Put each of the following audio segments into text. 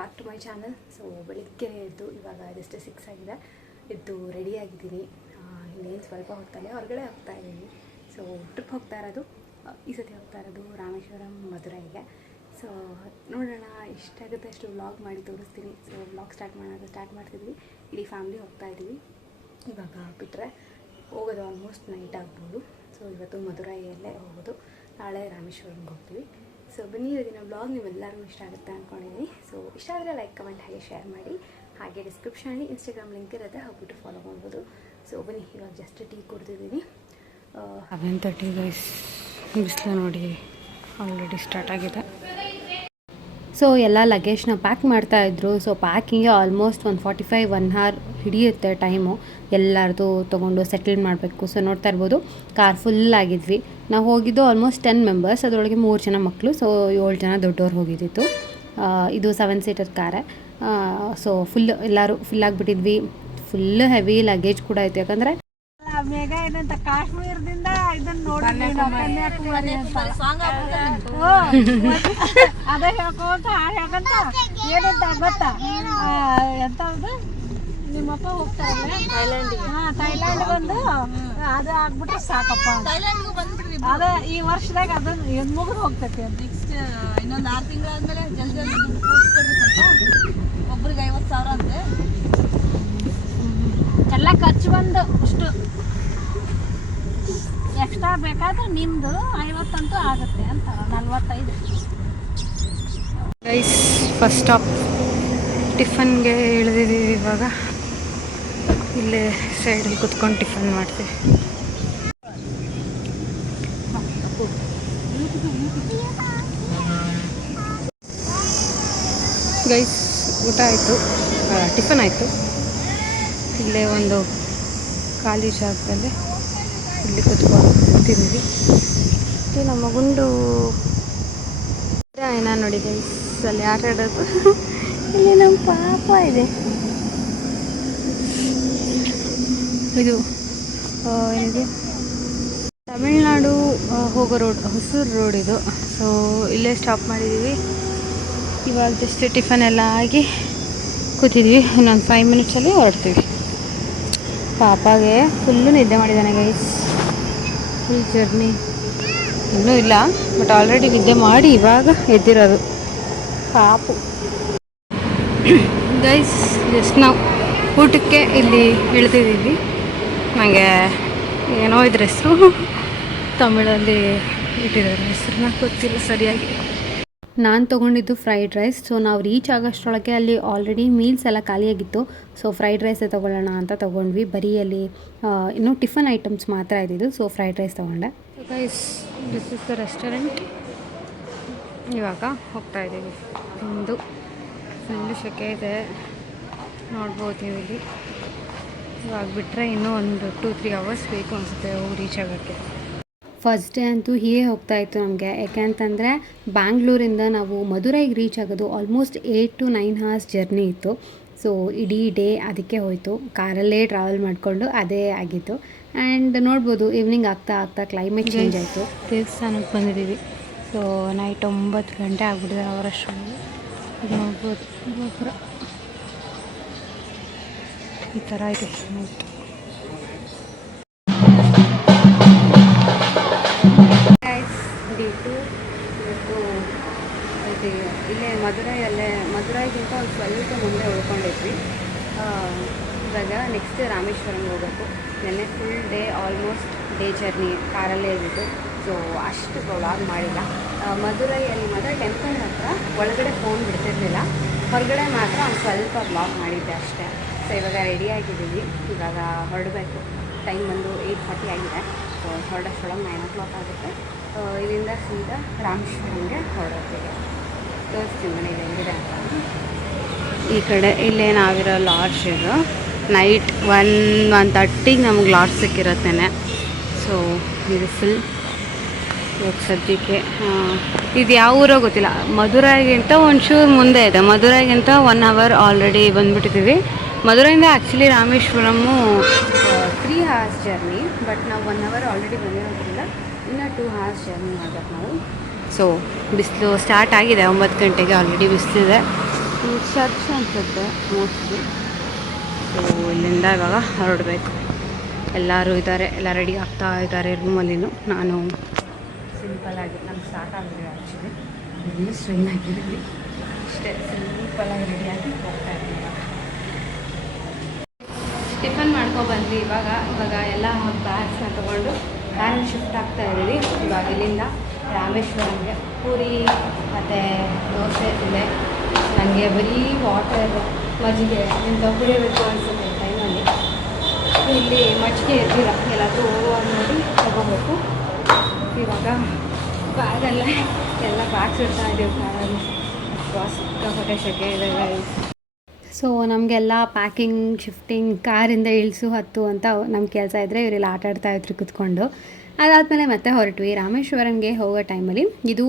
Back to my channel. So ಬೆಳಿಗ್ಗೆ ಎದ್ದು ಇವಾಗ ಜಸ್ಟ್ 6 ಆಗಿದೆ. ಎದ್ದು ರೆಡಿ ಆಗಿದ್ದೀನಿ. ಇನ್ನೇನು ಸ್ವಲ್ಪ ಹೊತ್ತಲ್ಲೇ ಹೊರಗಡೆ ಹೋಗ್ತಾ ಇದ್ದೀನಿ. ಸೊ ಟ್ರಿಪ್ ಹೋಗ್ತಾ ಇರೋದು, ಈ ಸತಿ ಹೋಗ್ತಾ ಇರೋದು ರಾಮೇಶ್ವರಂ ಮಧುರೈಗೆ. ಸೊ ನೋಡೋಣ ಎಷ್ಟಾಗುತ್ತೆ ಅಷ್ಟು ವ್ಲಾಗ್ ಮಾಡಿ ತೋರಿಸ್ತೀನಿ. ಸೊ ವ್ಲಾಗ್ ಸ್ಟಾರ್ಟ್ ಮಾಡ್ತಿದ್ವಿ. ಇಡೀ ಫ್ಯಾಮಿಲಿ ಹೋಗ್ತಾ ಇದ್ದೀವಿ. ಇವಾಗ ಬಿಟ್ಟರೆ ಹೋಗೋದು ಆಲ್ಮೋಸ್ಟ್ ನೈಟ್ ಆಗ್ಬೋದು. ಸೊ ಇವತ್ತು ಮಧುರೈಯಲ್ಲೇ ಹೋಗೋದು, ನಾಳೆ ರಾಮೇಶ್ವರಂಗೆ ಹೋಗ್ತೀವಿ. ಸೊ ಬನ್ನಿ, ಇವತ್ತಿನ ವ್ಲಾಗ್ ನಿಮ್ಮೆಲ್ಲರಿಗೂ ಇಷ್ಟ ಆಗುತ್ತೆ ಅಂದ್ಕೊಂಡಿದ್ದೀನಿ. ಸೊ ಇಷ್ಟ ಆದರೆ ಲೈಕ್, ಕಮೆಂಟ್ ಹಾಗೆ ಶೇರ್ ಮಾಡಿ. ಹಾಗೆ ಡಿಸ್ಕ್ರಿಪ್ಷನಲ್ಲಿ ಇನ್ಸ್ಟಾಗ್ರಾಮ್ ಲಿಂಕ್ ಇರುತ್ತೆ, ಹೋಗ್ಬಿಟ್ಟು ಫಾಲೋ ಮಾಡ್ಬೋದು. ಸೊ ಬನ್ನಿ, ಇವಾಗ ಜಸ್ಟ್ ಟೀ ಕುಡ್ತಿದ್ದೀನಿ. 11:30 ಗೈಸ್. ಬಿಸಿಲು ನೋಡಿ ಆಲ್ರೆಡಿ ಸ್ಟಾರ್ಟ್ ಆಗಿದೆ. ಸೊ ಎಲ್ಲ ಲಗೇಜ್ನ ಪ್ಯಾಕ್ ಮಾಡ್ತಾಯಿದ್ರು. ಸೊ ಪ್ಯಾಕಿಂಗ್ಗೆ ಆಲ್ಮೋಸ್ಟ್ 1 hour ಹಿಡಿಯುತ್ತೆ ಟೈಮು. ಎಲ್ಲರದು ತೊಗೊಂಡು ಸೆಟಲ್ ಮಾಡಬೇಕು. ಸೊ ನೋಡ್ತಾ ಇರ್ಬೋದು, ಕಾರ್ ಫುಲ್ ಆಗಿದ್ವಿ. ನಾವು ಹೋಗಿದ್ದು ಆಲ್ಮೋಸ್ಟ್ 10 ಮೆಂಬರ್ಸ್. ಅದರೊಳಗೆ 3 ಜನ ಮಕ್ಕಳು. ಸೊ 7 ಜನ ದೊಡ್ಡವ್ರು ಹೋಗಿದ್ದಿತ್ತು. ಇದು 7 ಸೀಟರ್ ಕಾರೇ. ಸೊ ಎಲ್ಲರೂ ಫುಲ್ ಆಗಿಬಿಟ್ಟಿದ್ವಿ. ಫುಲ್ ಹೆವಿ ಲಗೇಜ್ ಕೂಡ ಇತ್ತು. ಯಾಕಂದರೆ ಮೇಘ ಏನಂತ ಕಾಶ್ಮೀರದಿಂದ ಇದನ್ನ ನೋಡಿ ಅದೇ ಹೇಳ್ಕೊಂತ ಹೇಳ್ಕೊಂತ ಏನಂತ ಗೊತ್ತಾ, ಎಂತದ್ದು ನಿಮ್ಮಪ್ಪ ಹೋಗ್ತಾರಲ್ಲ ಥೈಲ್ಯಾಂಡ್ ಬಂದು ಅದು ಆಗ್ಬಿಟ್ರೆ ಸಾಕಪ್ಪ. ಅದೇ ಈ ವರ್ಷದಾಗ ಅದನ್ನ ಮುಗಿದು ಹೋಗ್ತೈತಿ. ನೆಕ್ಸ್ಟ್ ಇನ್ನೊಂದು 6 ತಿಂಗಳಾದ್ಮೇಲೆ ಜಲ್ದಿ ಕೂಡಿಸ್ಕೊಡ್ರಿ. ಸ್ವಲ್ಪ ಒಬ್ರಿಗೆ 50,000 ಅಂತೆ. ಎಲ್ಲ ಖರ್ಚು ಬಂದು ಅಷ್ಟು ಎಕ್ಸ್ಟ್ರಾ ಬೇಕಾದ್ರೆ ನಿಮ್ಮದು 50 ಅಂತೂ ಆಗುತ್ತೆ ಅಂತ, 45. ಗೈಸ್, ಫಸ್ಟ್ ಸ್ಟಾಪ್ ಟಿಫನ್ಗೆ ಇಳಿದಿದ್ದೀವಿ. ಇವಾಗ ಇಲ್ಲೇ ಸೈಡಲ್ಲಿ ಕುತ್ಕೊಂಡು ಟಿಫನ್ ಮಾಡ್ತೀವಿ. ಗೈಸ್, ಊಟ ಆಯಿತು, ಟಿಫನ್ ಆಯಿತು. ಇಲ್ಲೇ ಒಂದು ಖಾಲಿ ಜಾಗದಲ್ಲಿ ಇಲ್ಲಿ ಕುತ್ಕೊಳ್ತಿದ್ದೀವಿ. ಇದು ನಮ್ಮ ಗುಂಡು ಏನ ನೋಡಿ ಗೈಸ್, ಅಲ್ಲಿ ಆಟ ಆಡೋದು. ಇಲ್ಲಿ ನಮ್ಮ ಪಾಪ ಇದೆ. ಇದು ಏನಿದೆ, ತಮಿಳ್ನಾಡು ಹೋಗೋ ರೋಡ್, ಹೊಸೂರು ರೋಡ್ ಇದು. ಸೊ ಇಲ್ಲೇ ಸ್ಟಾಪ್ ಮಾಡಿದ್ದೀವಿ. ಇವಾಗ ಜಸ್ಟ್ ಟಿಫನ್ ಎಲ್ಲ ಆಗಿ ಕೂತಿದ್ವಿ. ಇನ್ನೊಂದು 5 ಮಿನಿಟ್ಸಲ್ಲಿ ಹೊರಡ್ತೀವಿ. ಪಾಪಾಗೆ ಫುಲ್ಲು ನಿದ್ದೆ ಮಾಡಿದ್ದಾನೆ ಗೈಸ್. ಫುಲ್ ಜರ್ನಿ ಇನ್ನೂ ಇಲ್ಲ, ಬಟ್ ಆಲ್ರೆಡಿ ನಿದ್ದೆ ಮಾಡಿ ಇವಾಗ ಎದ್ದಿರೋದು ಪಾಪು. ಗೈಸ್, ಜಸ್ಟ್ ನಾವು ಊಟಕ್ಕೆ ಇಲ್ಲಿ ಇಳಿದಿದ್ದೀವಿ. ನನಗೆ ಏನೋ ಇದ್ರ ಹೆಸರು ತಮಿಳಲ್ಲಿ ಇಟ್ಟಿದ್ದಾರೆ, ಹೆಸರನ್ನ ಗೊತ್ತಿಲ್ಲ ಸರಿಯಾಗಿ. ನಾನು ತೊಗೊಂಡಿದ್ದು ಫ್ರೈಡ್ ರೈಸ್. ಸೊ ನಾವು ರೀಚ್ ಆಗೋಷ್ಟರೊಳಗೆ ಅಲ್ಲಿ ಆಲ್ರೆಡಿ ಮೀಲ್ಸ್ ಎಲ್ಲ ಖಾಲಿಯಾಗಿತ್ತು. ಸೊ ಫ್ರೈಡ್ ರೈಸೇ ತೊಗೊಳ್ಳೋಣ ಅಂತ ತೊಗೊಂಡ್ವಿ. ಬರೀ ಅಲ್ಲಿ ಇನ್ನೂ ಟಿಫನ್ ಐಟಮ್ಸ್ ಮಾತ್ರ ಇದ್ದಿದ್ದು. ಸೊ ಫ್ರೈಡ್ ರೈಸ್ ತೊಗೊಂಡೆ. Guys, this is the restaurant. ಇವಾಗ ಹೋಗ್ತಾ ಇದ್ದೀವಿ. ಒಂದು ಫುಲ್ಲು ಸೆಕೆ ಇದೆ, ನೋಡ್ಬೋದು ನೀವು ಇಲ್ಲಿ. ಇವಾಗ ಬಿಟ್ಟರೆ ಇನ್ನೂ ಒಂದು 2-3 hours ಬೇಕು ಅನಿಸುತ್ತೆ ಹೋಗಿ ರೀಚ್ ಆಗೋಕ್ಕೆ. ಫಸ್ಟ್ ಡೇ ಅಂತೂ ಹೀಗೆ ಹೋಗ್ತಾ ಇತ್ತು ನಮಗೆ. ಯಾಕೆಂತಂದರೆ ಬ್ಯಾಂಗ್ಳೂರಿಂದ ನಾವು ಮಧುರೈಗೆ ರೀಚ್ ಆಗೋದು ಆಲ್ಮೋಸ್ಟ್ 8 to 9 hours ಜರ್ನಿ ಇತ್ತು. ಸೊ ಇಡೀ ಡೇ ಅದಕ್ಕೆ ಹೋಯಿತು. ಕಾರಲ್ಲೇ ಟ್ರಾವೆಲ್ ಮಾಡಿಕೊಂಡು ಅದೇ ಆಗಿತ್ತು. ಆ್ಯಂಡ್ ನೋಡ್ಬೋದು, ಈವ್ನಿಂಗ್ ಆಗ್ತಾ ಕ್ಲೈಮೇಟ್ ಚೇಂಜ್ ಆಯಿತು. ದೇವಸ್ಥಾನಕ್ಕೆ ಬಂದಿದ್ದೀವಿ. ಸೊ ನೈಟ್ 9 ಗಂಟೆ ಆಗ್ಬಿಟ್ಟಿದೆ ಅವರಷ್ಟರಲ್ಲಿ. ಇದು ನೋಡ್ಬೋದು, ಗೋಪುರ ಈ ಥರ ಇದೆ ನೈಟ್. D2 ಇವತ್ತು ಇಲ್ಲೇ ಮಧುರೈಗಿಂತ ಒಂದು ಸ್ವಲ್ಪ ಮುಂದೆ ಉಳ್ಕೊಂಡಿದ್ವಿ. ಇವಾಗ ನೆಕ್ಸ್ಟ್ ರಾಮೇಶ್ವರಂಗೆ ಹೋಗಬೇಕು. ನೆನ್ನೆ full day almost day journey ಕಾರಲ್ಲೇ ಇದ್ದಿದ್ದು. ಸೊ ಅಷ್ಟು ವ್ಲಾಗ್ ಮಾಡಿಲ್ಲ. ಮಧುರೈಯಲ್ಲಿ ಮಾತ್ರ ಟೆಂಪಲ್ ಹತ್ರ ಒಳಗಡೆ ಫೋನ್ ಬಿಡ್ತಿರ್ಲಿಲ್ಲ, ಹೊರಗಡೆ ಮಾತ್ರ ಒಂದು ಸ್ವಲ್ಪ ವ್ಲಾಗ್ ಮಾಡಿದ್ದೆ ಅಷ್ಟೇ. ಸೊ ಇವಾಗ ರೆಡಿಯಾಗಿದ್ದೀವಿ. ಇವಾಗ ಹೊರಡಬೇಕು. ಟೈಮ್ ಬಂದು 8:40 ಆಗಿದೆ. ಸೊ ಹೊರಡೋಷ್ಟೊಳಗೆ 9 o'clock ಆಗುತ್ತೆ. ಇಲ್ಲಿಂದ ಸೀದಾ ರಾಮೇಶ್ವರಂಗೆ ಹೊರಡೋತ್ತಿದೆ. ತೋರಿಸ್ತೀನಿ ಮನೇಲಿ ಹೆಂಗಿದೆ ಅಂತ. ಈ ಕಡೆ ಇಲ್ಲೇ ನಾವಿರೋ ಲಾಡ್ಜ್ ಇದು. ನೈಟ್ 1:30 ನಮ್ಗೆ ಲಾಡ್ಜ್ ಸಿಕ್ಕಿರತ್ತೇನೆ. ಸೊ ಇದು ಫುಲ್ ಇವಾಗ ಸದ್ಯಕ್ಕೆ ಇದು ಯಾವ ಊರೋ ಗೊತ್ತಿಲ್ಲ. ಮಧುರೈಗಿಂತ ಒಂಚೂರು ಮುಂದೆ ಇದೆ. ಮಧುರೈಗಿಂತ 1 hour ಆಲ್ರೆಡಿ ಬಂದುಬಿಟ್ಟಿದ್ದೀವಿ. ಮಧುರೈಯಿಂದ actually Rameswaram 3 hours journey. But ನಾವು 1 hour ಆಲ್ರೆಡಿ ಬಂದಿರೋದ್ರಿಂದ ಇನ್ನೂ 2 hours ಜರ್ನಿ ಮಾಡಬೇಕು ನಾವು. ಸೊ ಬಿಸಿಲು ಸ್ಟಾರ್ಟ್ ಆಗಿದೆ. 9 ಗಂಟೆಗೆ ಆಲ್ರೆಡಿ ಬಿಸಿಲಿದೆ. ಚರ್ಚ್ ಅನ್ಸುತ್ತೆ ಮೋಸ್ಟ್ಲಿ. ಸೊ ಇಲ್ಲಿಂದ ಇವಾಗ ಹೊರಡಬೇಕು. ಎಲ್ಲರೂ ಇದ್ದಾರೆ, ಎಲ್ಲ ರೆಡಿ ಆಗ್ತಾ ಇದ್ದಾರೆ ರೂಮಲ್ಲಿನೂ. ನಾನು ಸಿಂಪಲ್ಲಾಗಿ ನಮ್ಗೆ ಸಾಕಾಗಿದೆ ಆ್ಯಕ್ಚುಲಿ, ಎಲ್ಲ ಸ್ಟ್ರೈನ್ ಆಗಿದ್ದೀವಿ, ಅಷ್ಟೇ ಸಿಂಪಲ್ಲಾಗಿ ರೆಡಿಯಾಗಿ ಹೋಗ್ತಾ ಇದ್ದೀವಿ. ಟಿಫನ್ ಮಾಡ್ಕೊಬಂದ್ವಿ. ಇವಾಗ ಎಲ್ಲ ಬ್ಯಾಗ್ಸ್ನ ತೊಗೊಂಡು ಕಾರಲ್ಲಿ ಶಿಫ್ಟ್ ಆಗ್ತಾ ಇದ್ದೀವಿ. ಇವಾಗ ಇಲ್ಲಿಂದ ರಾಮೇಶ್ವರಂಗೆ ಪೂರಿ ಮತ್ತು ದೋಸೆ ತಿಂದೆ. ನನಗೆ ಬರೀ ವಾಟರ್ ಮಜ್ಜಿಗೆ ಇಂಥ ಕುಡಿಯಬೇಕು ಅನಿಸುತ್ತೆ ಈ ಟೈಮಲ್ಲಿ. ಇಲ್ಲಿ ಮಜ್ಜಿಗೆ ಇರ್ತೀರ, ಎಲ್ಲಾದರೂ ಹೋಗುವಾಗ ನೋಡಿ ತಗೋಬೇಕು. ಇವಾಗ ಬ್ಯಾಗಲ್ಲ ಎಲ್ಲ ಬ್ಯಾಗ್ಸ್ ಇಡ್ತಾ ಇದ್ದೀವಿ ಕಾರಲ್ಲಿ. ಸಿಕ್ಕಾಪಟ್ಟೆ ಸೆಕೆ ಇದೆ ಗೈಸ್. ಸೊ ನಮಗೆಲ್ಲ ಪ್ಯಾಕಿಂಗ್, ಶಿಫ್ಟಿಂಗ್, ಕಾರಿಂದ ಇಳಿಸು ಹತ್ತು ಅಂತ ನಮ್ಮ ಕೆಲಸ ಇದ್ದರೆ ಇವರೆಲ್ಲ ಆಟ ಆಡ್ತಾಯಿದ್ರು ಕೂತ್ಕೊಂಡು. ಅದಾದಮೇಲೆ ಮತ್ತೆ ಹೊರಟ್ವಿ. ರಾಮೇಶ್ವರಂಗೆ ಹೋಗೋ ಟೈಮಲ್ಲಿ ಇದು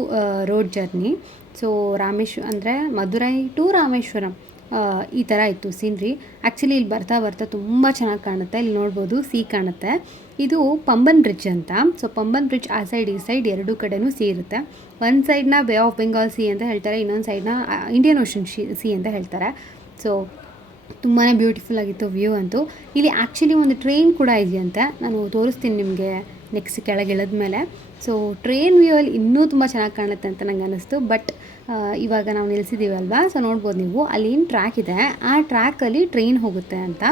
ರೋಡ್ ಜರ್ನಿ. ಸೊ ಅಂದರೆ ಮಧುರೈ ಟು ರಾಮೇಶ್ವರಂ ಈ ಥರ ಇತ್ತು ಸೀನ್ರಿ. ಆ್ಯಕ್ಚುಲಿ ಇಲ್ಲಿ ಬರ್ತಾ ಬರ್ತಾ ತುಂಬ ಚೆನ್ನಾಗಿ ಕಾಣುತ್ತೆ. ಇಲ್ಲಿ ನೋಡ್ಬೋದು ಸಿ ಕಾಣುತ್ತೆ. ಇದು ಪಂಬನ್ ಬ್ರಿಡ್ಜ್ ಅಂತ. ಸೊ ಪಂಬನ್ ಬ್ರಿಡ್ಜ್ ಆ ಸೈಡ್ ಈ ಸೈಡ್ ಎರಡೂ ಕಡೆನೂ ಸಿ ಇರುತ್ತೆ. ಒಂದು ಸೈಡ್ನ ಬೇ ಆಫ್ ಬೆಂಗಾಲ್ ಸಿ ಅಂತ ಹೇಳ್ತಾರೆ, ಇನ್ನೊಂದು ಸೈಡ್ನ ಇಂಡಿಯನ್ ಓಷನ್ ಸಿ ಅಂತ ಹೇಳ್ತಾರೆ. ಸೊ ತುಂಬಾ ಬ್ಯೂಟಿಫುಲ್ ಆಗಿತ್ತು ವ್ಯೂ ಅಂತೂ. ಇಲ್ಲಿ ಆ್ಯಕ್ಚುಲಿ ಒಂದು ಟ್ರೈನ್ ಕೂಡ ಇದೆಯಂತೆ, ನಾನು ತೋರಿಸ್ತೀನಿ ನಿಮಗೆ ನೆಕ್ಸ್ಟ್ ಕೆಳಗೆ ಇಳಿದ ಮೇಲೆ. ಸೊ ಟ್ರೈನ್ ವ್ಯೂ ಅಲ್ಲಿ ಇನ್ನೂ ತುಂಬ ಚೆನ್ನಾಗಿ ಕಾಣುತ್ತೆ ಅಂತ ನಂಗೆ ಅನ್ನಿಸ್ತು. ಬಟ್ ಇವಾಗ ನಾವು ನಿಲ್ಲಿಸಿದ್ದೀವಲ್ವಾ, ಸೊ ನೋಡ್ಬೋದು ನೀವು ಅಲ್ಲಿ ಏನು ಟ್ರ್ಯಾಕ್ ಇದೆ, ಆ ಟ್ರ್ಯಾಕಲ್ಲಿ ಟ್ರೈನ್ ಹೋಗುತ್ತೆ ಅಂತ.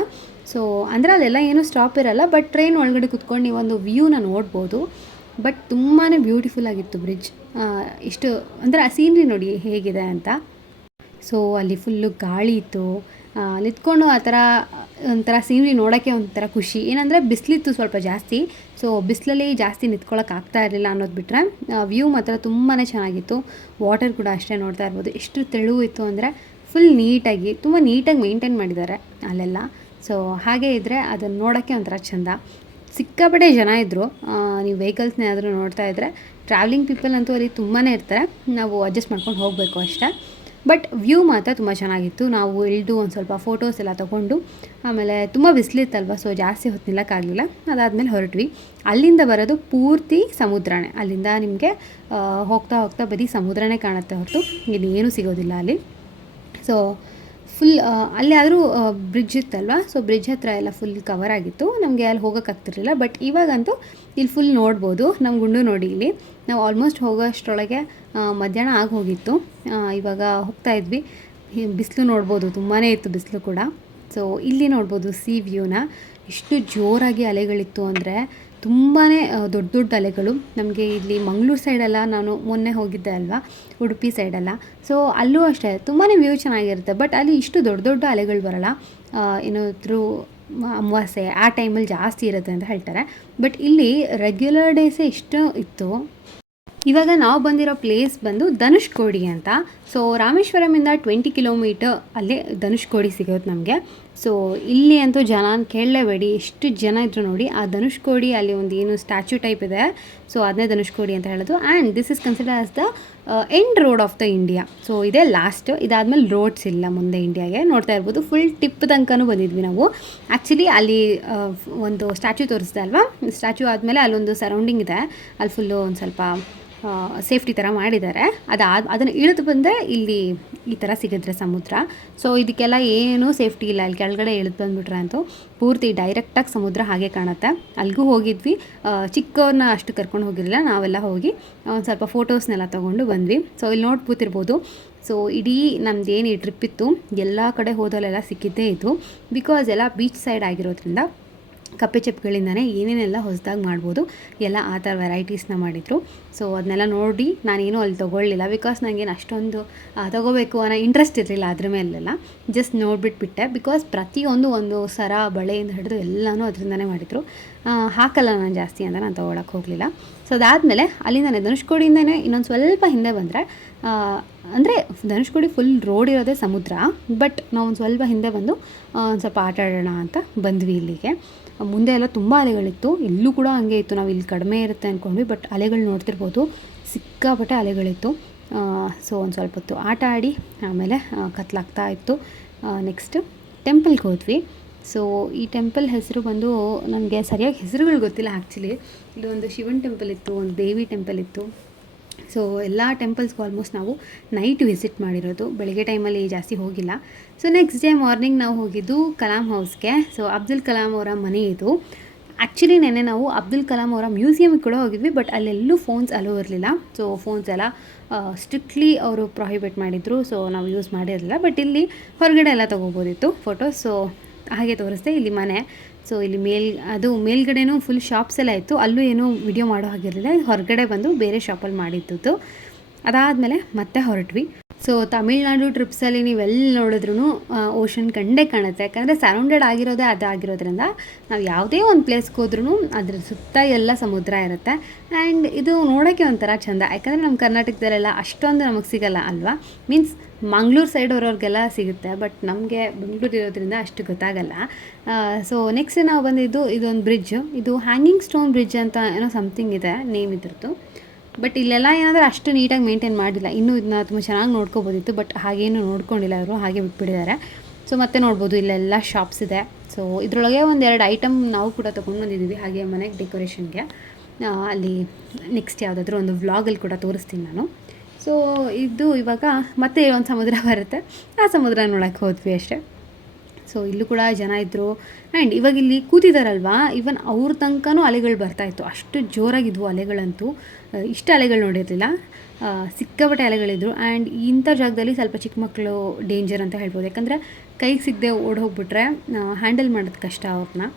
ಸೊ ಅಂದರೆ ಅದೆಲ್ಲ ಏನೂ ಸ್ಟಾಪ್ ಇರಲ್ಲ, ಬಟ್ ಟ್ರೈನ್ ಒಳಗಡೆ ಕುತ್ಕೊಂಡು ನೀವು ಒಂದು ವ್ಯೂನ ನೋಡ್ಬೋದು. ಬಟ್ ತುಂಬಾ ಬ್ಯೂಟಿಫುಲ್ ಆಗಿತ್ತು ಬ್ರಿಡ್ಜ್. ಇಷ್ಟು ಅಂದರೆ ಆ ಸೀನ್ರಿ ನೋಡಿ ಹೇಗಿದೆ ಅಂತ. ಸೊ ಅಲ್ಲಿ ಫುಲ್ಲು ಗಾಳಿ ಇತ್ತು, ನಿಂತ್ಕೊಂಡು ಆ ಥರ ಒಂಥರ ಸೀನ್ರಿ ನೋಡೋಕ್ಕೆ ಒಂಥರ ಖುಷಿ. ಏನಂದರೆ ಬಿಸಿಲಿತ್ತು ಸ್ವಲ್ಪ ಜಾಸ್ತಿ, ಸೊ ಬಿಸಿಲಲ್ಲಿ ಜಾಸ್ತಿ ನಿಂತ್ಕೊಳ್ಳೋಕೆ ಆಗ್ತಾ ಇರಲಿಲ್ಲ ಅನ್ನೋದು ಬಿಟ್ಟರೆ ವ್ಯೂ ಮಾತ್ರ ತುಂಬಾ ಚೆನ್ನಾಗಿತ್ತು. ವಾಟರ್ ಕೂಡ ಅಷ್ಟೇ ನೋಡ್ತಾ ಇರ್ಬೋದು, ಎಷ್ಟು ತೆಳುವು ಇತ್ತು ಅಂದರೆ ಫುಲ್ ನೀಟಾಗಿ, ತುಂಬ ನೀಟಾಗಿ ಮೇಂಟೈನ್ ಮಾಡಿದ್ದಾರೆ ಅಲ್ಲೆಲ್ಲ. ಸೊ ಹಾಗೆ ಇದ್ದರೆ ಅದನ್ನು ನೋಡೋಕ್ಕೆ ಒಂಥರ ಚೆಂದ. ಸಿಕ್ಕಾಪಟ್ಟೆ ಜನ ಇದ್ದರು. ನೀವು ವೆಹಿಕಲ್ಸ್ನ ಏನಾದರೂ ನೋಡ್ತಾ ಇದ್ದರೆ, ಟ್ರಾವೆಲಿಂಗ್ ಪೀಪಲ್ ಅಂತೂ ಅಲ್ಲಿ ತುಂಬಾ ಇರ್ತಾರೆ, ನಾವು ಅಡ್ಜಸ್ಟ್ ಮಾಡ್ಕೊಂಡು ಹೋಗಬೇಕು ಅಷ್ಟೇ. ಬಟ್ ವ್ಯೂ ಮಾತ್ರ ತುಂಬ ಚೆನ್ನಾಗಿತ್ತು. ನಾವು ಇಳಿದು ಒಂದು ಸ್ವಲ್ಪ ಫೋಟೋಸ್ ಎಲ್ಲ ತೊಗೊಂಡು, ಆಮೇಲೆ ತುಂಬ ಬಿಸಿಲಿತ್ತಲ್ವ, ಸೊ ಜಾಸ್ತಿ ಹೊತ್ತು ನಿಲ್ಲಕ್ಕಾಗಲಿಲ್ಲ. ಅದಾದಮೇಲೆ ಹೊರಟ್ವಿ. ಅಲ್ಲಿಂದ ಬರೋದು ಪೂರ್ತಿ ಸಮುದ್ರನೇ. ಅಲ್ಲಿಂದ ನಿಮಗೆ ಹೋಗ್ತಾ ಹೋಗ್ತಾ ಬರೀ ಸಮುದ್ರನೇ ಕಾಣುತ್ತೆ ಹೊರತು ಇಲ್ಲಿ ಏನೂ ಸಿಗೋದಿಲ್ಲ ಅಲ್ಲಿ. ಸೊ ಫುಲ್ ಅಲ್ಲಿ ಆದರೂ ಬ್ರಿಡ್ಜ್ ಇತ್ತಲ್ವ, ಸೊ ಬ್ರಿಡ್ಜ್ ಹತ್ರ ಎಲ್ಲ ಫುಲ್ ಕವರ್ ಆಗಿತ್ತು, ನಮಗೆ ಅಲ್ಲಿ ಹೋಗೋಕ್ಕಾಗ್ತಿರ್ಲಿಲ್ಲ. ಬಟ್ ಇವಾಗಂತೂ ಇಲ್ಲಿ ಫುಲ್ ನೋಡ್ಬೋದು. ನಮ್ಮ ಗುಂಡು ನೋಡಿ, ಇಲ್ಲಿ ನಾವು ಆಲ್ಮೋಸ್ಟ್ ಹೋಗೋ ಅಷ್ಟರೊಳಗೆ ಮಧ್ಯಾಹ್ನ ಆಗಿ ಹೋಗಿತ್ತು. ಇವಾಗ ಹೋಗ್ತಾ ಇದ್ವಿ. ಬಿಸಿಲು ನೋಡ್ಬೋದು, ತುಂಬಾ ಇತ್ತು ಬಿಸಿಲು ಕೂಡ. ಸೊ ಇಲ್ಲಿ ನೋಡ್ಬೋದು ಸಿ ವ್ಯೂನ. ಎಷ್ಟು ಜೋರಾಗಿ ಅಲೆಗಳಿತ್ತು ಅಂದರೆ ತುಂಬಾ ದೊಡ್ಡ ದೊಡ್ಡ ಅಲೆಗಳು. ನಮಗೆ ಇಲ್ಲಿ ಮಂಗಳೂರು ಸೈಡೆಲ್ಲ ನಾನು ಮೊನ್ನೆ ಹೋಗಿದ್ದೆ ಅಲ್ವಾ, ಉಡುಪಿ ಸೈಡೆಲ್ಲ, ಸೊ ಅಲ್ಲೂ ಅಷ್ಟೇ ತುಂಬಾ ವ್ಯೂ ಚೆನ್ನಾಗಿರುತ್ತೆ. ಬಟ್ ಅಲ್ಲಿ ಇಷ್ಟು ದೊಡ್ಡ ದೊಡ್ಡ ಅಲೆಗಳು ಬರೋಲ್ಲ. ಏನಾದರೂ ಅಮಾವಾಸ್ಯೆ ಆ ಟೈಮಲ್ಲಿ ಜಾಸ್ತಿ ಇರುತ್ತೆ ಅಂತ ಹೇಳ್ತಾರೆ. ಬಟ್ ಇಲ್ಲಿ ರೆಗ್ಯುಲರ್ ಡೇಸೇ ಇಷ್ಟು ಇತ್ತು. ಇವಾಗ ನಾವು ಬಂದಿರೋ ಪ್ಲೇಸ್ ಬಂದು ಧನುಷ್ಕೋಡಿ ಅಂತ. ಸೊ ರಾಮೇಶ್ವರಮಿಂದ 20 ಕಿಲೋಮೀಟರ್ ಅಲ್ಲೇ ಧನುಷ್ಕೋಡಿ ಸಿಗೋದು ನಮಗೆ. ಸೊ ಇಲ್ಲಿ ಅಂತೂ ಜನ ಕೇಳಲೇಬೇಡಿ, ಎಷ್ಟು ಜನ ಇದ್ರು ನೋಡಿ. ಆ ಧನುಷ್ಕೋಡಿ ಅಲ್ಲಿ ಒಂದು ಏನು ಸ್ಟ್ಯಾಚ್ಯೂ ಟೈಪ್ ಇದೆ, ಸೊ ಅದನ್ನೇ ಧನುಷ್ಕೋಡಿ ಅಂತ ಹೇಳೋದು. And this is consider as the end road of the India. So ಇದೇ ಲಾಸ್ಟ್, ಇದಾದಮೇಲೆ ರೋಡ್ಸ್ ಇಲ್ಲ ಮುಂದೆ ಇಂಡಿಯಾಗೆ. ನೋಡ್ತಾ ಇರ್ಬೋದು, ಫುಲ್ ಟಿಪ್ ತನಕನೂ ಬಂದಿದ್ವಿ ನಾವು. ಆ್ಯಕ್ಚುಲಿ ಅಲ್ಲಿ ಒಂದು ಸ್ಟ್ಯಾಚ್ಯೂ ತೋರಿಸ್ದೆ ಅಲ್ವಾ, ಸ್ಟ್ಯಾಚ್ಯೂ ಆದಮೇಲೆ ಅಲ್ಲೊಂದು ಸರೌಂಡಿಂಗ್ ಇದೆ, ಅಲ್ಲಿ ಫುಲ್ಲು ಒಂದು ಸ್ವಲ್ಪ ಸೇಫ್ಟಿ ಥರ ಮಾಡಿದ್ದಾರೆ. ಅದನ್ನು ಇಳಿದು ಬಂದರೆ ಇಲ್ಲಿ ಈ ಥರ ಸಿಗಿದ್ರೆ ಸಮುದ್ರ. ಸೊ ಇದಕ್ಕೆಲ್ಲ ಏನೂ ಸೇಫ್ಟಿ ಇಲ್ಲ. ಅಲ್ಲಿ ಕೆಳಗಡೆ ಇಳಿದು ಬಂದುಬಿಟ್ರೆ ಅಂತೂ ಪೂರ್ತಿ ಡೈರೆಕ್ಟಾಗಿ ಸಮುದ್ರ ಹಾಗೆ ಕಾಣುತ್ತೆ. ಅಲ್ಲಿಗೂ ಹೋಗಿದ್ವಿ, ಚಿಕ್ಕವ್ರನ್ನ ಅಷ್ಟು ಕರ್ಕೊಂಡು ಹೋಗಿರಲಿಲ್ಲ, ನಾವೆಲ್ಲ ಹೋಗಿ ಒಂದು ಸ್ವಲ್ಪ ಫೋಟೋಸ್ನೆಲ್ಲ ತೊಗೊಂಡು ಬಂದ್ವಿ. ಸೊ ಇಲ್ಲಿ ನೋಡ್ಬೋತಿರ್ಬೋದು. ಸೊ ಇಡೀ ನಮ್ದು ಏನು ಈ ಟ್ರಿಪ್ ಇತ್ತು, ಎಲ್ಲ ಕಡೆ ಹೋದಲ್ಲೆಲ್ಲ ಸಿಕ್ಕಿದ್ದೇ ಇತ್ತು. ಬಿಕಾಸ್ ಎಲ್ಲ ಬೀಚ್ ಸೈಡ್ ಆಗಿರೋದ್ರಿಂದ ಕಪ್ಪೆ ಚಿಪ್ಪುಗಳಿಂದನೇ ಏನೇನೆಲ್ಲ ಹೊಸದಾಗಿ ಮಾಡ್ಬೋದು, ಎಲ್ಲ ಆ ಥರ ವೆರೈಟೀಸ್ನ ಮಾಡಿದರು. ಸೊ ಅದನ್ನೆಲ್ಲ ನೋಡಿ ನಾನೇನು ಅಲ್ಲಿ ತೊಗೊಳ್ಳಿಲ್ಲ, ಬಿಕಾಸ್ ನನಗೇನು ಅಷ್ಟೊಂದು ತೊಗೋಬೇಕು ಅನ್ನೋ ಇಂಟ್ರೆಸ್ಟ್ ಇರಲಿಲ್ಲ ಅದ್ರ ಮೇಲೆಲ್ಲ. ಜಸ್ಟ್ ನೋಡಿಬಿಟ್ಬಿಟ್ಟೆ. ಬಿಕಾಸ್ ಪ್ರತಿಯೊಂದು ಒಂದು ಸರ ಬಳೆಯಿಂದ ಹಿಡಿದು ಎಲ್ಲನೂ ಅದರಿಂದನೇ ಮಾಡಿದರು. ಹಾಕಲ್ಲ ನಾನು ಜಾಸ್ತಿ ಅಂತ ನಾನು ತೊಗೊಳಕ್ಕೆ ಹೋಗಲಿಲ್ಲ. ಸೊ ಅದಾದಮೇಲೆ ಅಲ್ಲಿಂದನೇ ಧನುಷ್ಕೋಡಿಯಿಂದನೇ ಇನ್ನೊಂದು ಸ್ವಲ್ಪ ಹಿಂದೆ ಬಂದರೆ, ಅಂದರೆ ಧನುಷ್ಕೋಡಿ ಫುಲ್ ರೋಡ್ ಇರೋದೇ ಸಮುದ್ರ. ಬಟ್ ನಾವು ಒಂದು ಸ್ವಲ್ಪ ಹಿಂದೆ ಬಂದು ಒಂದು ಸ್ವಲ್ಪ ಆಟ ಆಡೋಣ ಅಂತ ಬಂದ್ವಿ ಇಲ್ಲಿಗೆ. ಮುಂದೆ ಎಲ್ಲ ತುಂಬ ಅಲೆಗಳಿತ್ತು, ಇಲ್ಲೂ ಕೂಡ ಹಂಗೆ ಇತ್ತು. ನಾವು ಇಲ್ಲಿ ಕಡಿಮೆ ಇರುತ್ತೆ ಅಂದ್ಕೊಂಡ್ವಿ, ಬಟ್ ಅಲೆಗಳು ನೋಡ್ತಿರ್ಬೋದು, ಸಿಕ್ಕಾಪಟ್ಟೆ ಅಲೆಗಳಿತ್ತು. ಸೊ ಒಂದು ಸ್ವಲ್ಪ ಹೊತ್ತು ಆಟ ಆಡಿ ಆಮೇಲೆ ಕತ್ಲಾಗ್ತಾ ಇತ್ತು. ನೆಕ್ಸ್ಟ್ ಟೆಂಪಲ್ಗೆ ಹೋದ್ವಿ. ಸೊ ಈ ಟೆಂಪಲ್ ಹೆಸರು ಬಂದು ನನಗೆ ಸರಿಯಾಗಿ ಹೆಸರುಗಳು ಗೊತ್ತಿಲ್ಲ ಆ್ಯಕ್ಚುಲಿ. ಇಲ್ಲಿ ಒಂದು ಶಿವನ ಟೆಂಪಲ್ ಇತ್ತು, ಒಂದು ದೇವಿ ಟೆಂಪಲ್ ಇತ್ತು, ಸೊ ಎಲ್ಲ ಟೆಂಪಲ್ಸ್ಗೂ ಆಲ್ಮೋಸ್ಟ್ ನಾವು ನೈಟ್ ವಿಸಿಟ್ ಮಾಡಿರೋದು, ಬೆಳಗ್ಗೆ ಟೈಮಲ್ಲಿ ಜಾಸ್ತಿ ಹೋಗಿಲ್ಲ. ಸೊ ನೆಕ್ಸ್ಟ್ ಡೇ ಮಾರ್ನಿಂಗ್ ನಾವು ಹೋಗಿದ್ದು ಕಲಾಂ ಹೌಸ್ಗೆ. ಸೊ ಅಬ್ದುಲ್ ಕಲಾಂ ಅವರ ಮನೆ ಇದು. ಆ್ಯಕ್ಚುಲಿ ನೆನ್ನೆ ನಾವು ಅಬ್ದುಲ್ ಕಲಾಂ ಅವರ ಮ್ಯೂಸಿಯಮ್ಗೆ ಕೂಡ ಹೋಗಿದ್ವಿ, ಬಟ್ ಅಲ್ಲೆಲ್ಲೂ ಫೋನ್ಸ್ ಅಲೋ ಇರಲಿಲ್ಲ. ಸೊ ಫೋನ್ಸ್ ಎಲ್ಲ ಸ್ಟ್ರಿಕ್ಟ್ಲಿ ಅವರು ಪ್ರೊಹಿಬಿಟ್ ಮಾಡಿದರು, ಸೊ ನಾವು ಯೂಸ್ ಮಾಡಿರಲಿಲ್ಲ. ಬಟ್ ಇಲ್ಲಿ ಹೊರಗಡೆ ಎಲ್ಲ ತೊಗೋಬೋದಿತ್ತು ಫೋಟೋಸ್. ಸೊ ಹಾಗೆ ತೋರಿಸ್ದೆ ಇಲ್ಲಿ ಮನೆ. ಸೊ ಇಲ್ಲಿ ಮೇಲ್ಗಡೆನೂ ಫುಲ್ ಶಾಪ್ಸ್ ಎಲ್ಲ ಇತ್ತು, ಅಲ್ಲೂ ಏನೂ ವಿಡಿಯೋ ಮಾಡೋ ಹಾಗಿರಲಿಲ್ಲ. ಹೊರಗಡೆ ಬಂದು ಬೇರೆ ಶಾಪಲ್ಲಿ ಮಾಡಿದ್ದು. ಅದಾದಮೇಲೆ ಮತ್ತೆ ಹೊರಟ್ವಿ. ಸೊ ತಮಿಳ್ನಾಡು ಟ್ರಿಪ್ಸಲ್ಲಿ ನೀವೆಲ್ಲಿ ನೋಡಿದ್ರೂ ಓಷನ್ ಕಂಡೇ ಕಾಣುತ್ತೆ, ಯಾಕಂದರೆ ಸರೌಂಡೆಡ್ ಆಗಿರೋದೇ ಅದಾಗಿರೋದ್ರಿಂದ ನಾವು ಯಾವುದೇ ಒಂದು ಪ್ಲೇಸ್ಗೆ ಹೋದ್ರೂ ಅದ್ರ ಸುತ್ತ ಎಲ್ಲ ಸಮುದ್ರ ಇರುತ್ತೆ. ಆ್ಯಂಡ್ ಇದು ನೋಡೋಕ್ಕೆ ಒಂಥರ ಚೆಂದ, ಯಾಕಂದರೆ ನಮ್ಮ ಕರ್ನಾಟಕದಲ್ಲೆಲ್ಲ ಅಷ್ಟೊಂದು ನಮಗೆ ಸಿಗಲ್ಲ ಅಲ್ವಾ. ಮೀನ್ಸ್ ಮಂಗ್ಳೂರು ಸೈಡ್ ಅವ್ರವ್ರಿಗೆಲ್ಲ ಸಿಗುತ್ತೆ, ಬಟ್ ನಮಗೆ ಬೆಂಗಳೂರು ಇರೋದ್ರಿಂದ ಅಷ್ಟು ಗೊತ್ತಾಗಲ್ಲ. ಸೊ ನೆಕ್ಸ್ಟ್ ನಾವು ಬಂದಿದ್ದು ಇದೊಂದು ಬ್ರಿಡ್ಜ್, ಇದು ಹ್ಯಾಂಗಿಂಗ್ ಸ್ಟೋನ್ ಬ್ರಿಡ್ಜ್ ಅಂತ ಏನೋ ಸಮಥಿಂಗ್ ಇದೆ ನೇಮ್ ಇದ್ರದ್ದು. ಬಟ್ ಇಲ್ಲೆಲ್ಲ ಏನಾದರೂ ಅಷ್ಟು ನೀಟಾಗಿ ಮೇಂಟೈನ್ ಮಾಡಿಲ್ಲ. ಇನ್ನೂ ಇದನ್ನ ತುಂಬ ಚೆನ್ನಾಗಿ ನೋಡ್ಕೋಬೋದಿತ್ತು, ಬಟ್ ಹಾಗೇನು ನೋಡ್ಕೊಂಡಿಲ್ಲ ಅವರು, ಹಾಗೆ ಬಿಟ್ಬಿಟ್ಟಿದ್ದಾರೆ. ಸೊ ಮತ್ತೆ ನೋಡ್ಬೋದು ಇಲ್ಲೆಲ್ಲ ಶಾಪ್ಸ್ ಇದೆ. ಸೊ ಇದರೊಳಗೆ ಒಂದೆರಡು ಐಟಮ್ ನಾವು ಕೂಡ ತೊಗೊಂಡು ಬಂದಿದ್ದೀವಿ ಹಾಗೆ ಮನೆಗೆ ಡೆಕೋರೇಷನ್ಗೆ. ಅಲ್ಲಿ ನೆಕ್ಸ್ಟ್ ಯಾವುದಾದ್ರೂ ಒಂದು ವ್ಲಾಗಲ್ಲಿ ಕೂಡ ತೋರಿಸ್ತೀನಿ ನಾನು. ಸೊ ಇದು ಇವಾಗ ಮತ್ತೆ ಒಂದು ಸಮುದ್ರ ಬರುತ್ತೆ, ಆ ಸಮುದ್ರ ನೋಡೋಕ್ಕೆ ಹೋದ್ವಿ ಅಷ್ಟೇ. ಸೊ ಇಲ್ಲೂ ಕೂಡ ಜನ ಇದ್ದರು. ಆ್ಯಂಡ್ ಇವಾಗ ಇಲ್ಲಿ ಕೂತಿದ್ದಾರಲ್ವಾ, ಇವನ್ ಅವ್ರ ತನಕನೂ ಅಲೆಗಳು ಬರ್ತಾಯಿತ್ತು, ಅಷ್ಟು ಜೋರಾಗಿದ್ವು ಅಲೆಗಳಂತೂ. ಇಷ್ಟು ಅಲೆಗಳು ನೋಡಿರಲಿಲ್ಲ, ಸಿಕ್ಕಾಪಟ್ಟೆ ಅಲೆಗಳಿದ್ರು. ಆ್ಯಂಡ್ ಇಂಥ ಜಾಗದಲ್ಲಿ ಸ್ವಲ್ಪ ಚಿಕ್ಕ ಮಕ್ಕಳು ಡೇಂಜರ್ ಅಂತ ಹೇಳ್ಬೋದು, ಯಾಕಂದರೆ ಕೈಗೆ ಸಿಗದೆ ಓಡಿ ಹೋಗ್ಬಿಟ್ರೆ ಹ್ಯಾಂಡಲ್ ಮಾಡೋದು ಕಷ್ಟ ಅವ್ರನ್ನ.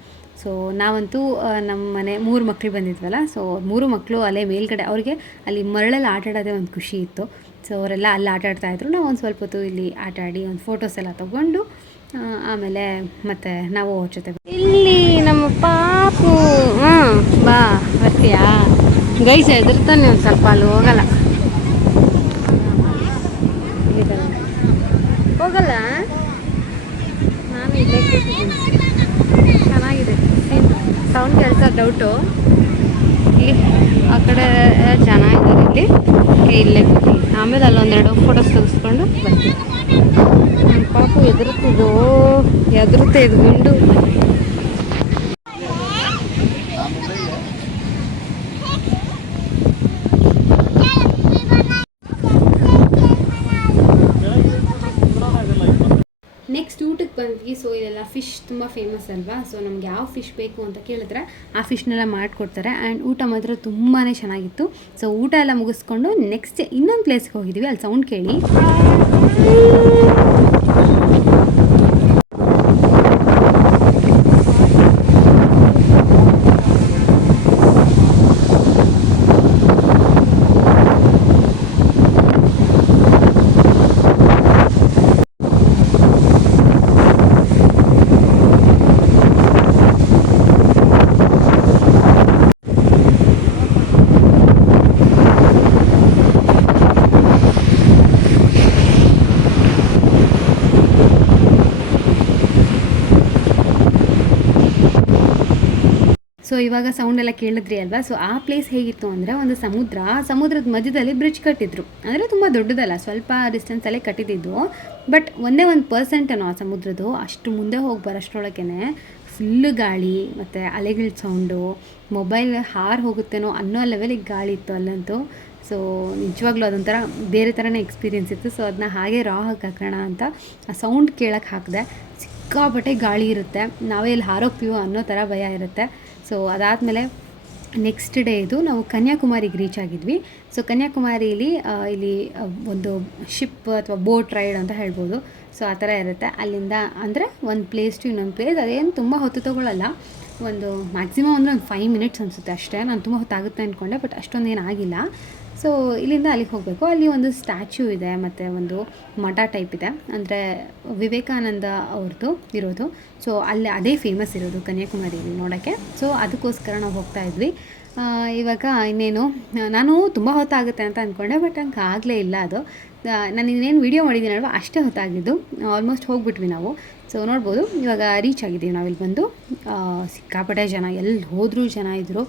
ಸೊ ನಾವಂತೂ ನಮ್ಮ ಮನೆ 3 ಮಕ್ಕಳು ಬಂದಿದ್ವಲ್ಲ, ಸೊ 3 ಮಕ್ಕಳು ಅಲ್ಲೇ ಮೇಲ್ಗಡೆ, ಅವ್ರಿಗೆ ಅಲ್ಲಿ ಮರಳಲ್ಲಿ ಆಟ ಆಡೋದೇ ಒಂದು ಖುಷಿ ಇತ್ತು. ಸೊ ಅವರೆಲ್ಲ ಅಲ್ಲಿ ಆಟ ಆಡ್ತಾಯಿದ್ರು. ನಾವು ಒಂದು ಸ್ವಲ್ಪ ಹೊತ್ತು ಇಲ್ಲಿ ಆಟ ಆಡಿ ಒಂದು ಫೋಟೋಸ್ ಎಲ್ಲ ತೊಗೊಂಡು ಆಮೇಲೆ ಮತ್ತೆ ನಾವು ಅವ್ರ ಜೊತೆ ಇಲ್ಲಿ ನಮ್ಮ ಪಾಪು. ಬಾ ಬರ್ತೀಯಾ? ಗೈಸ್ ಎದುರ್ತಾನೆ ಒಂದು ಸ್ವಲ್ಪ, ಅಲ್ಲಿ ಹೋಗಲ್ಲ ಹೋಗಲ್ಲ. ನಾನು ಇಲ್ಲೇ ಕೂತಿದ್ದೀನಿ, ಚೆನ್ನಾಗಿದೆ ಸೌಂಡ್ ಕೇಳ್ತಾ ಡೌಟು. ಇಲ್ಲಿ ಆ ಕಡೆ ಜನ ಇದ್ದಾರೆ, ಇಲ್ಲಿ ಇಲ್ಲೇ ಕೂತೀನಿ. ಆಮೇಲೆ ಅಲ್ಲೊಂದೆರಡು ಫೋಟೋಸ್ ತೆಗೆಸ್ಕೊಂಡು ಬರ್ತೀನಿ. ನನ್ನ ಪಾಪು ಎದುರುತ್ತೆ ಇದು ಗುಂಡು. ನೆಕ್ಸ್ಟ್ ಊಟಕ್ಕೆ ಬಂದ್ವಿ. ಸೊ ಇದೆಲ್ಲ ಫಿಶ್ ತುಂಬ ಫೇಮಸ್ ಅಲ್ವಾ. ಸೊ ನಮ್ಗೆ ಯಾವ ಫಿಶ್ ಬೇಕು ಅಂತ ಕೇಳಿದ್ರೆ ಆ ಫಿಶ್ನೆಲ್ಲ ಮಾಡಿಕೊಡ್ತಾರೆ. ಆ್ಯಂಡ್ ಊಟ ಮಾತ್ರ ತುಂಬಾ ಚೆನ್ನಾಗಿತ್ತು. ಸೊ ಊಟ ಎಲ್ಲ ಮುಗಿಸ್ಕೊಂಡು ನೆಕ್ಸ್ಟ್ ಇನ್ನೊಂದು ಪ್ಲೇಸ್ಗೆ ಹೋಗಿದ್ವಿ. ಅಲ್ಲಿ ಸೌಂಡ್ ಕೇಳಿ. ಸೊ ಇವಾಗ ಸೌಂಡ್ ಎಲ್ಲ ಕೇಳಿದ್ರಿ ಅಲ್ವಾ. ಸೊ ಆ ಪ್ಲೇಸ್ ಹೇಗಿತ್ತು ಅಂದರೆ, ಒಂದು ಸಮುದ್ರದ ಮಧ್ಯದಲ್ಲಿ ಬ್ರಿಡ್ಜ್ ಕಟ್ಟಿದ್ರು. ಅಂದರೆ ತುಂಬ ದೊಡ್ಡದಲ್ಲ, ಸ್ವಲ್ಪ ಡಿಸ್ಟೆನ್ಸಲ್ಲೇ ಕಟ್ಟಿದ್ದು. ಬಟ್ ಒಂದೇ 1% ಆ ಸಮುದ್ರದ್ದು. ಅಷ್ಟು ಮುಂದೆ ಹೋಗಿ ಬರೋಷ್ಟರೊಳಗೇ ಫುಲ್ಲು ಗಾಳಿ ಮತ್ತು ಅಲೆಗಳ ಸೌಂಡು, ಮೊಬೈಲ್ ಹೋಗುತ್ತೇನೋ ಅನ್ನೋ ಲೆವೆಲಿಗೆ ಗಾಳಿ ಇತ್ತು ಅಲ್ಲಂತೂ. ಸೊ ನಿಜವಾಗ್ಲೂ ಅದೊಂಥರ ಬೇರೆ ಥರನೇ ಎಕ್ಸ್ಪೀರಿಯೆನ್ಸ್ ಇತ್ತು. ಸೊ ಅದನ್ನ ಹಾಗೆ ಹಾಕೋಣ ಅಂತ ಆ ಸೌಂಡ್ ಕೇಳೋಕ್ಕೆ ಹಾಕಿದೆ. ಸಿಕ್ಕಾಪಟ್ಟೆ ಗಾಳಿ ಇರುತ್ತೆ, ನಾವೇ ಇಲ್ಲಿ ಹಾರೋಗ್ತೀವೋ ಅನ್ನೋ ಥರ ಭಯ ಇರುತ್ತೆ. ಸೊ ಅದಾದಮೇಲೆ ನೆಕ್ಸ್ಟ್ ಡೇ ಇದು ನಾವು ಕನ್ಯಾಕುಮಾರಿಗೆ ರೀಚ್ ಆಗಿದ್ವಿ. ಸೊ ಕನ್ಯಾಕುಮಾರಿಲಿ ಇಲ್ಲಿ ಒಂದು ಶಿಪ್ ಅಥವಾ ಬೋಟ್ ರೈಡ್ ಅಂತ ಹೇಳ್ಬೋದು. ಸೊ ಆ ಥರ ಇರುತ್ತೆ. ಅಲ್ಲಿಂದ ಅಂದರೆ ಒಂದು ಪ್ಲೇಸ್ ಟು ಇನ್ನೊಂದು ಪ್ಲೇಸ್, ಅದೇನು ತುಂಬ ಹೊತ್ತು ತೊಗೊಳ್ಳಲ್ಲ. ಒಂದು ಮ್ಯಾಕ್ಸಿಮಮ್ ಅಂದರೆ ಒಂದು 5 ಮಿನಿಟ್ಸ್ ಅನಿಸುತ್ತೆ ಅಷ್ಟೇ. ನಾನು ತುಂಬ ಹೊತ್ತಾಗುತ್ತೆ ಅಂದ್ಕೊಂಡೆ, ಬಟ್ ಅಷ್ಟೊಂದು ಏನಾಗಿಲ್ಲ. ಸೊ ಇಲ್ಲಿಂದ ಅಲ್ಲಿಗೆ ಹೋಗಬೇಕು. ಅಲ್ಲಿ ಒಂದು ಸ್ಟ್ಯಾಚ್ಯೂ ಇದೆ ಮತ್ತು ಒಂದು ಮಠ ಟೈಪ್ ಇದೆ, ಅಂದರೆ ವಿವೇಕಾನಂದ ಅವ್ರದ್ದು ಇರೋದು. ಸೊ ಅಲ್ಲಿ ಅದೇ ಫೇಮಸ್ ಇರೋದು ಕನ್ಯಾಕುಮಾರಿಯಲ್ಲಿ ನೋಡೋಕ್ಕೆ. ಸೊ ಅದಕ್ಕೋಸ್ಕರ ನಾವು ಹೋಗ್ತಾ ಇದ್ವಿ. ಇವಾಗ ಇನ್ನೇನು, ನಾನು ತುಂಬ ಹೊತ್ತಾಗುತ್ತೆ ಅಂತ ಅಂದ್ಕೊಂಡೆ, ಬಟ್ ಹಂಗೆ ಆಗಲೇ ಇಲ್ಲ. ಅದು ನಾನು ಇನ್ನೇನು ವೀಡಿಯೋ ಮಾಡಿದ್ದೀನಲ್ವ ಅಷ್ಟೇ ಹೊತ್ತಾಗಿದ್ದು. ಆಲ್ಮೋಸ್ಟ್ ಹೋಗ್ಬಿಟ್ವಿ ನಾವು. ಸೊ ನೋಡ್ಬೋದು ಇವಾಗ ರೀಚ್ ಆಗಿದ್ದೀವಿ ನಾವಿಲ್ಲಿ ಬಂದು. ಸಿಕ್ಕಾಪಟ್ಟೆ ಜನ, ಎಲ್ಲಿ ಹೋದರೂ ಜನ ಇದ್ದರು.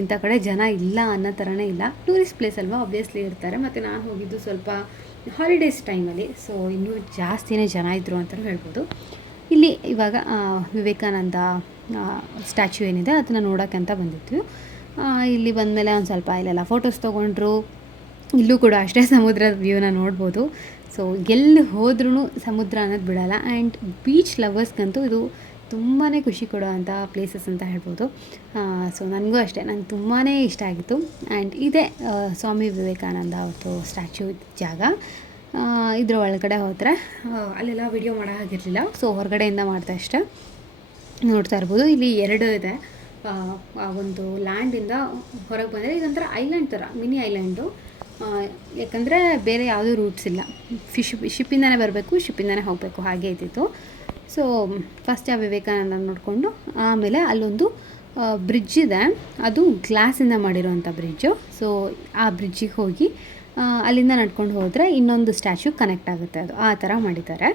ಇಂಥ ಕಡೆ ಜನ ಇಲ್ಲ ಅನ್ನೋ ಥರನೇ ಇಲ್ಲ. ಟೂರಿಸ್ಟ್ ಪ್ಲೇಸ್ ಅಲ್ವಾ, ಆಬ್ವಿಯಸ್ಲಿ ಇರ್ತಾರೆ. ಮತ್ತು ನಾನು ಹೋಗಿದ್ದು ಸ್ವಲ್ಪ ಹಾಲಿಡೇಸ್ ಟೈಮಲ್ಲಿ, ಸೊ ಇನ್ನೂ ಜಾಸ್ತಿನೇ ಜನ ಇದ್ದರು ಅಂತಲೂ ಹೇಳ್ಬೋದು. ಇಲ್ಲಿ ಇವಾಗ ವಿವೇಕಾನಂದ ಸ್ಟ್ಯಾಚ್ಯೂ ಏನಿದೆ ಅದನ್ನು ನೋಡೋಕ್ಕಂತ ಬಂದಿದ್ವಿ. ಇಲ್ಲಿ ಬಂದಮೇಲೆ ಒಂದು ಸ್ವಲ್ಪ ಇಲ್ಲೆಲ್ಲ ಫೋಟೋಸ್ ತೊಗೊಂಡ್ರು. ಇಲ್ಲೂ ಕೂಡ ಅಷ್ಟೇ ಸಮುದ್ರದ ವ್ಯೂನ ನೋಡ್ಬೋದು. ಸೊ ಎಲ್ಲಿ ಹೋದ್ರೂ ಸಮುದ್ರ ಅನ್ನೋದು ಬಿಡಲ್ಲ. ಆ್ಯಂಡ್ ಬೀಚ್ ಲವರ್ಸ್ಗಂತೂ ಇದು ತುಂಬಾ ಖುಷಿ ಕೊಡೋವಂಥ ಪ್ಲೇಸಸ್ ಅಂತ ಹೇಳ್ಬೋದು. ಸೊ ನನಗೂ ಅಷ್ಟೇ, ನಂಗೆ ತುಂಬಾ ಇಷ್ಟ ಆಗಿತ್ತು. ಆ್ಯಂಡ್ ಇದೇ ಸ್ವಾಮಿ ವಿವೇಕಾನಂದ ಅವ್ರದ್ದು ಸ್ಟ್ಯಾಚ್ಯೂ ಜಾಗ. ಇದ್ರ ಒಳಗಡೆ ಹೋದರೆ ಅಲ್ಲೆಲ್ಲ ವಿಡಿಯೋ ಮಾಡೋ ಹಾಗಿರಲಿಲ್ಲ, ಸೊ ಹೊರಗಡೆಯಿಂದ ಮಾಡ್ತಾ ಅಷ್ಟೇ. ನೋಡ್ತಾ ಇರ್ಬೋದು, ಇಲ್ಲಿ 2 ಇದೆ. ಒಂದು ಲ್ಯಾಂಡಿಂದ ಹೊರಗೆ ಬಂದರೆ ಇದೊಂಥರ ಐಲ್ಯಾಂಡ್ ಥರ, ಮಿನಿ ಐಲ್ಯಾಂಡು. ಯಾಕಂದರೆ ಬೇರೆ ಯಾವುದೂ ರೂಟ್ಸ್ ಇಲ್ಲ, ಶಿಪ್ಪಿಂದನೇ ಬರಬೇಕು, ಶಿಪ್ಪಿಂದನೇ ಹೋಗಬೇಕು, ಹಾಗೆ ಇದ್ದಿತ್ತು. ಸೊ ಫಸ್ಟ್ ಆ ವಿವೇಕಾನಂದ ನೋಡಿಕೊಂಡು ಆಮೇಲೆ ಅಲ್ಲೊಂದು ಬ್ರಿಡ್ಜ್ ಇದೆ, ಅದು ಗ್ಲಾಸಿಂದ ಮಾಡಿರೋವಂಥ ಬ್ರಿಡ್ಜು. ಸೊ ಆ ಬ್ರಿಡ್ಜಿಗೆ ಹೋಗಿ ಅಲ್ಲಿಂದ ನಡ್ಕೊಂಡು ಹೋದರೆ ಇನ್ನೊಂದು ಸ್ಟ್ಯಾಚ್ಯೂ ಕನೆಕ್ಟ್ ಆಗುತ್ತೆ, ಅದು ಆ ಥರ ಮಾಡಿದ್ದಾರೆ.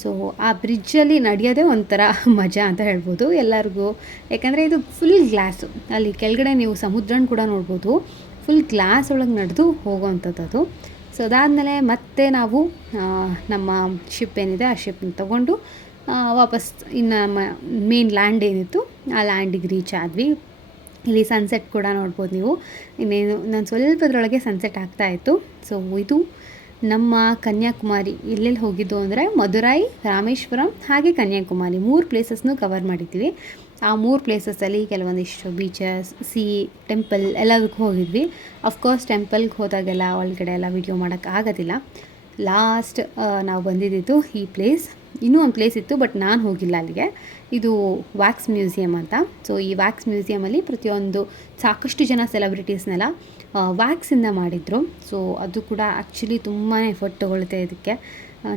ಸೊ ಆ ಬ್ರಿಡ್ಜಲ್ಲಿ ನಡೆಯೋದೇ ಒಂಥರ ಮಜಾ ಅಂತ ಹೇಳ್ಬೋದು ಎಲ್ಲರಿಗೂ. ಯಾಕಂದರೆ ಇದು ಫುಲ್ ಗ್ಲಾಸು, ಅಲ್ಲಿ ಕೆಳಗಡೆ ನೀವು ಸಮುದ್ರನ ಕೂಡ ನೋಡ್ಬೋದು. ಫುಲ್ ಗ್ಲಾಸ್ ಒಳಗೆ ನಡೆದು ಹೋಗೋವಂಥದ್ದು ಅದು. ಸೊ ಅದಾದಮೇಲೆ ಮತ್ತೆ ನಾವು ನಮ್ಮ ಶಿಪ್ ಏನಿದೆ ಆ ಶಿಪ್ನ ತೊಗೊಂಡು ವಾಪಸ್ ಇನ್ನು ಮೇನ್ ಲ್ಯಾಂಡ್ ಏನಿತ್ತು ಆ ಲ್ಯಾಂಡಿಗೆ ರೀಚ್ ಆದ್ವಿ. ಇಲ್ಲಿ ಸನ್ಸೆಟ್ ಕೂಡ ನೋಡ್ಬೋದು ನೀವು. ಇನ್ನೇನು ನಾನು ಸ್ವಲ್ಪದ್ರೊಳಗೆ ಸನ್ಸೆಟ್ ಆಗ್ತಾಯಿತ್ತು. ಸೊ ಇದು ನಮ್ಮ ಕನ್ಯಾಕುಮಾರಿ. ಎಲ್ಲೆಲ್ಲಿ ಹೋಗಿದ್ದು ಅಂದರೆ ಮಧುರೈ, ರಾಮೇಶ್ವರಂ ಹಾಗೆ ಕನ್ಯಾಕುಮಾರಿ 3 ಪ್ಲೇಸಸ್ನೂ ಕವರ್ ಮಾಡಿದ್ದೀವಿ. ಆ 3 ಪ್ಲೇಸಸಲ್ಲಿ ಕೆಲವೊಂದಿಷ್ಟು ಬೀಚಸ್, ಟೆಂಪಲ್ ಎಲ್ಲದಕ್ಕೂ ಹೋಗಿದ್ವಿ. ಅಫ್ಕೋರ್ಸ್ ಟೆಂಪಲ್ಗೆ ಹೋದಾಗೆಲ್ಲ ಒಳಗಡೆ ಎಲ್ಲ ವೀಡಿಯೋ ಮಾಡೋಕ್ಕಾಗೋದಿಲ್ಲ. ಲಾಸ್ಟ್ ನಾವು ಬಂದಿದ್ದು ಈ ಪ್ಲೇಸ್. ಇನ್ನೂ ಒಂದು ಪ್ಲೇಸ್ ಇತ್ತು ಬಟ್ ನಾನು ಹೋಗಿಲ್ಲ ಅಲ್ಲಿಗೆ. ಇದು ವ್ಯಾಕ್ಸ್ ಮ್ಯೂಸಿಯಮ್ ಅಂತ. ಸೊ ಈ ವ್ಯಾಕ್ಸ್ ಮ್ಯೂಸಿಯಮಲ್ಲಿ ಸಾಕಷ್ಟು ಜನ ಸೆಲೆಬ್ರಿಟೀಸ್ನೆಲ್ಲ ವ್ಯಾಕ್ಸಿಂದ ಮಾಡಿದರು. ಸೊ ಅದು ಕೂಡ ಆ್ಯಕ್ಚುಲಿ ತುಂಬಾ ಎಫರ್ಟ್ ತೊಗೊಳುತ್ತೆ ಇದಕ್ಕೆ.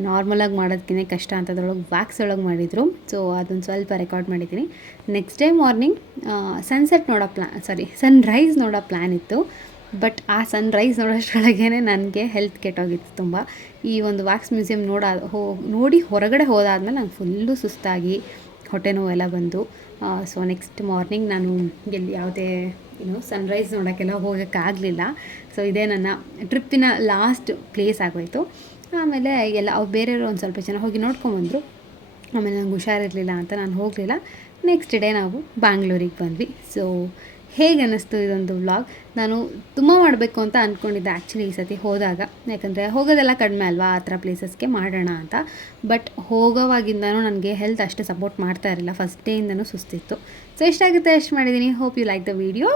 ನಾರ್ಮಲಾಗಿ ಮಾಡೋದಕ್ಕಿಂತ ಕಷ್ಟ ಅಂತದ್ರೊಳಗೆ ವ್ಯಾಕ್ಸ್ ಒಳಗೆ ಮಾಡಿದರು. ಸೊ ಅದನ್ನು ಸ್ವಲ್ಪ ರೆಕಾರ್ಡ್ ಮಾಡಿದ್ದೀನಿ. ನೆಕ್ಸ್ಟ್ ಡೇ ಮಾರ್ನಿಂಗ್ ಸನ್ರೈಸ್ ನೋಡೋ ಪ್ಲ್ಯಾನ್ ಇತ್ತು. ಬಟ್ ಆ ಸನ್ರೈಸ್ ನೋಡೋಷ್ಟರೊಳಗೇ ನನಗೆ ಹೆಲ್ತ್ ಕೆಟ್ಟೋಗಿತ್ತು ತುಂಬ. ಈ ಒಂದು ವ್ಯಾಕ್ಸ್ ಮ್ಯೂಸಿಯಮ್ ನೋಡಿ ಹೊರಗಡೆ ಹೋದಾದ್ಮೇಲೆ ನಂಗೆ ಫುಲ್ಲು ಸುಸ್ತಾಗಿ ಹೊಟ್ಟೆ ನೋವೆಲ್ಲ ಬಂದು, ಸೊ ನೆಕ್ಸ್ಟ್ ಮಾರ್ನಿಂಗ್ ನಾನು ಯಾವುದೇ ಸನ್ರೈಸ್ ನೋಡೋಕ್ಕೆಲ್ಲ ಹೋಗೋಕ್ಕಾಗಲಿಲ್ಲ. ಸೊ ಇದೇ ನನ್ನ ಟ್ರಿಪ್ಪಿನ ಲಾಸ್ಟ್ ಪ್ಲೇಸ್ ಆಗೋಯಿತು. ಆಮೇಲೆ ಬೇರೆಯವರು ಒಂದು ಸ್ವಲ್ಪ ಜನ ಹೋಗಿ ನೋಡ್ಕೊಂಬಂದರು. ಆಮೇಲೆ ನಂಗೆ ಹುಷಾರಿರಲಿಲ್ಲ ಅಂತ ನಾನು ಹೋಗಲಿಲ್ಲ. ನೆಕ್ಸ್ಟ್ ಡೇ ನಾವು ಬ್ಯಾಂಗ್ಳೂರಿಗೆ ಬಂದ್ವಿ. ಸೊ ಹೇಗೆ ಅನ್ನಿಸ್ತು ಇದೊಂದು ವ್ಲಾಗ್? ನಾನು ತುಂಬ ಮಾಡಬೇಕು ಅಂತ ಅಂದ್ಕೊಂಡಿದ್ದೆ ಆ್ಯಕ್ಚುಲಿ ಈ ಸತಿ ಹೋದಾಗ. ಯಾಕಂದರೆ ಹೋಗೋದೆಲ್ಲ ಕಡಿಮೆ ಅಲ್ವಾ, ಆ ಥರ ಪ್ಲೇಸಸ್ಗೆ ಮಾಡೋಣ ಅಂತ. ಬಟ್ ಹೋಗೋವಾಗಿಂದನೂ ನನಗೆ ಹೆಲ್ತ್ ಅಷ್ಟು ಸಪೋರ್ಟ್ ಮಾಡ್ತಾ ಇರಲಿಲ್ಲ. ಫಸ್ಟ್ ಡೇಯಿಂದನೂ ಸುಸ್ತಿತ್ತು. ಸೊ ಎಷ್ಟಾಗುತ್ತೆ ಅಷ್ಟು ಮಾಡಿದ್ದೀನಿ. Hope you like the video.